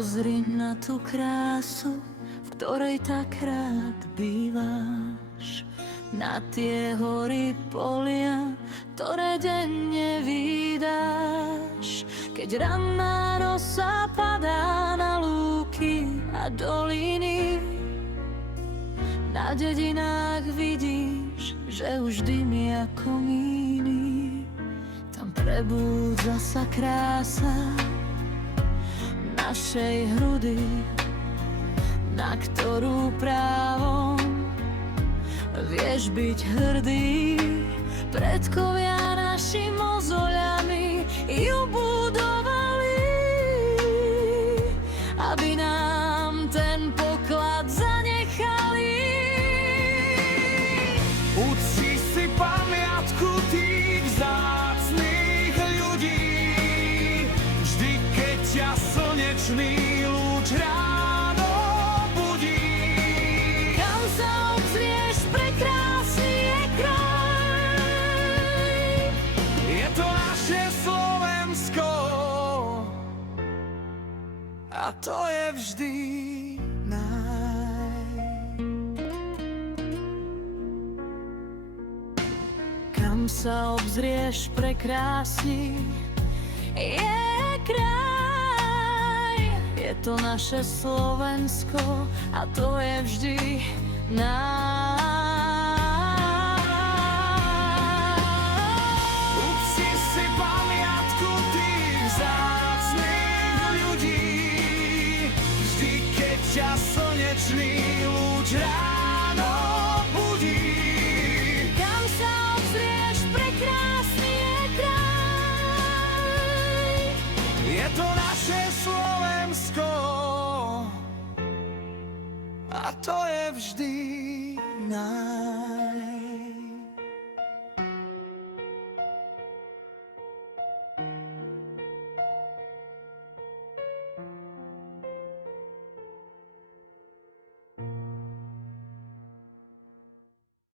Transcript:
Pozri na tú krásu, v ktorej tak rád bývaš. Na tie hory, polia, ktoré denne vídaš. Keď ranná rosa padá na lúky a doliny, na dedinách vidíš, že už dymia komíny. Tam prebúdza sa krása našej hrudy, na ktorú právom vieš byť hrdý. Predkovia naši mozoľami ju budovali, aby nám ten poklad zanechali. Ucti si pamiatku tých vzácnych ľudí, vždy keď ťa slnečný lúč ráno budí. Kam sa obzrieš, prekrásny je kraj. Je to naše Slovensko a to je vždy naj. Kam sa obzrieš, prekrásny je kraj. Je to naše Slovensko a to je vždy Ucti si pamiatku tých vzácnych ľudí, vždy keď ťa slnečný lúč ráno budí. Kam sa obzrieš, prekrásny je kraj. Je to naše Slovensko a to je vždy náš.